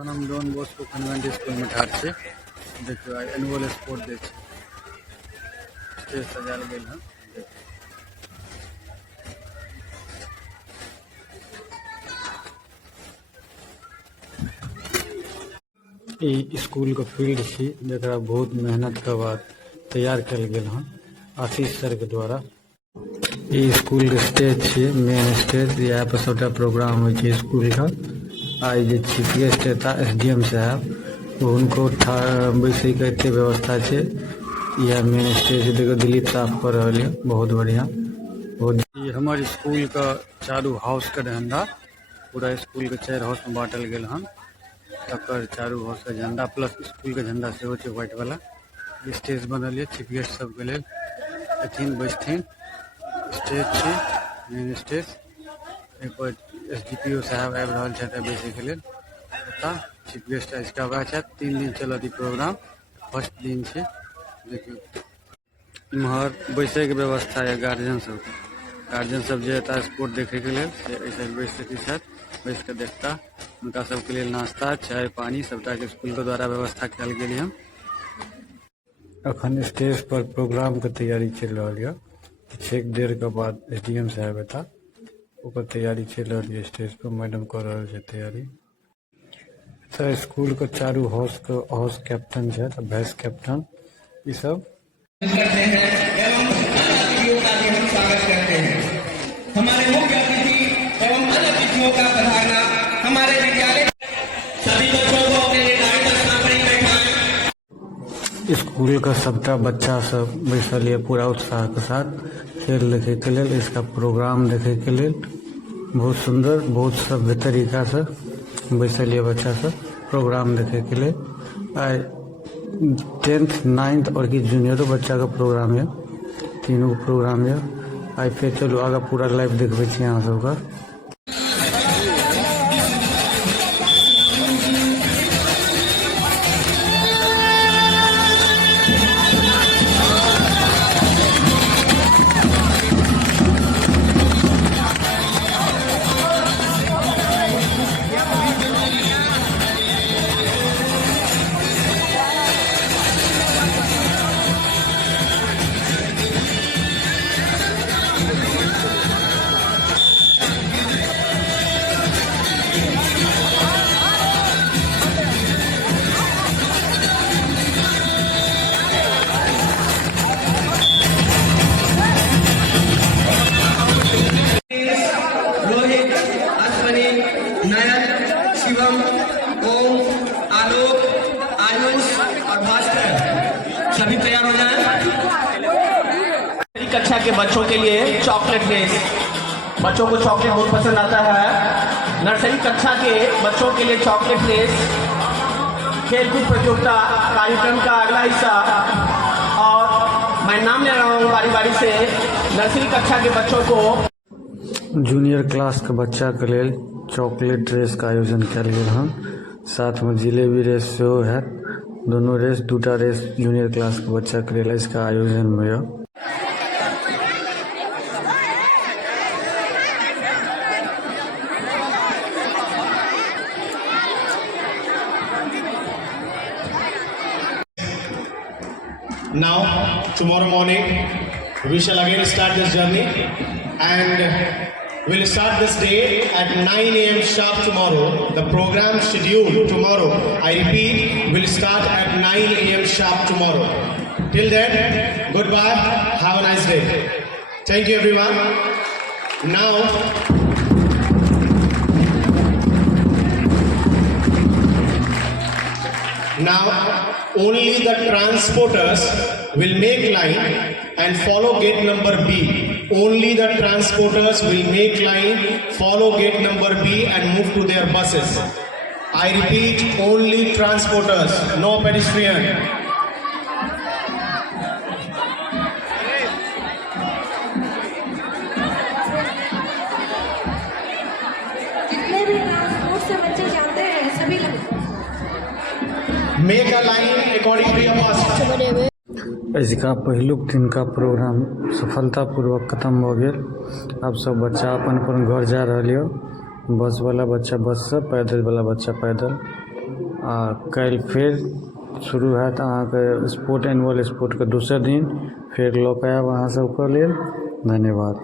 अखन हम don Bosco convent school में ठार छे। देखियो आई एनुअल स्पोर्ट डे छे, स्टेज सजायल गेल है। ई स्कूल का फील्ड छी, जरा बहुत मेहनत के बाद तैयार कल गेल हन आशीष सर के द्वारा। ई स्कूल के स्टेज छे, मेन स्टेज। यहाँ पर सबटा प्रोग्राम हो छे स्कूल का। आई जे चीफ गेस्ट था एसडीएम साहब, उनको बैसे के एते व्यवस्था छे। यह मेन स्टेज देखो दिलीप साफ कर रहा है, बहुत बढ़िया। ये हमारे स्कूल का चालू हाउस का झंडा पूरा स्कूल के 4 हाउस में बांटल गेल हन। तकर चारू हाउस का झंडा प्लस स्कूल के झंडा से होचे व्हाइट वाला। स्टेज बनल है चीफ गेस्ट सब के लेल, एथिन बैठथिन। स्टेज छे मेन स्टेज। एक पर एसडीपीओ साहब आबि रहल छथि बैसे के लेल। एता चीफ गेस्ट इसका वह छथि। 3 दिन चलत ई प्रोग्राम। फर्स्ट दिन छे। देखियो इम्हर बैसे के व्यवस्था है गार्जियन सब जे एता स्पोर्ट देखे के लेल से ऐसे बैस सकै छथि। बैस के देखता उनका सबके लिए नाश्ता चाय पानी सबटा के स्कूल के द्वारा व्यवस्था कल गेल है। अखन स्टेज पर प्रोग्राम के तैयारी चल रहा है। एक देर के बाद एसडीएम साहब एता ओकर तैयारी चल रही है। स्टेज पर मैडम कर रहा है तैयारी। सर स्कूल के चारू हाउस कैप्टन है, वाइस कैप्टन ये सब करते हैं एवं अतिथियों का भी हम स्वागत करते हैं। हमारे मुख्य अतिथि एवं अतिथियों का पधारना हमारे विद्यालय सभी बच्चों को अपने निर्धारित स्थान पर ही बैठाएं। स्कूल का सबटा बच्चा सब बैसल है पूरा उत्साह के साथ खेल देखे के लिए, इसका प्रोग्राम देखे के लिए। बहुत सुंदर बहुत सभ्य तरीका से बैसल है बच्चा सब प्रोग्राम देखे के लिए। आई 10th 9th और कि जूनियरो बच्चा का प्रोग्राम है, तीनों प्रोग्राम है। आई फिर चलो आगे पूरा लाइव देखबे छी अहाँ सबका। सभी तैयार हो जाएं। कक्षा के बच्चों के लिए चॉकलेट रेस, बच्चों को चॉकलेट बहुत पसंद आता है। नर्सरी कक्षा के बच्चों के लिए चॉकलेट रेस खेलकूद प्रतियोगिता कार्यक्रम का अगला हिस्सा। और मैं नाम ले रहा हूँ बारी बारी से नर्सरी कक्षा के बच्चों को। जूनियर क्लास के बच्चा के लिए चॉकलेट रेस का आयोजन कल गेल हन। साथ में जिलेबी रेस सेहो है। दोनों रेस 2टा रेस जूनियर क्लास के बच्चा के लिए इसका आयोजन हुआ। Now, tomorrow morning, we shall again start this journey, and we'll start this day at 9 a.m. sharp tomorrow. The program schedule tomorrow, I repeat, will start at 9 a.m. sharp tomorrow. Till then, goodbye, have a nice day. Thank you everyone. Now, only the transporters will make line and follow gate number B. Only the transporters will make line, follow gate number B and move to their buses. I repeat, only transporters, no pedestrian. जितने भी transport से बच्चे जाते हैं सभी लोग Make a line according to your bus. इसका पहिलुक दिन का प्रोग्राम सफलतापूर्वक खत्म हो गया। अब सब बच्चा अपन घर जा रहा है। बस वाला बच्चा बस से, पैदल वाला बच्चा पैदल। आ कल फिर शुरू हैत अहाँके स्पोर्ट एनुअल स्पोर्टके दोसर दिन फेर लऽ कऽ आयब अहाँ सबके लेल। धन्यवाद।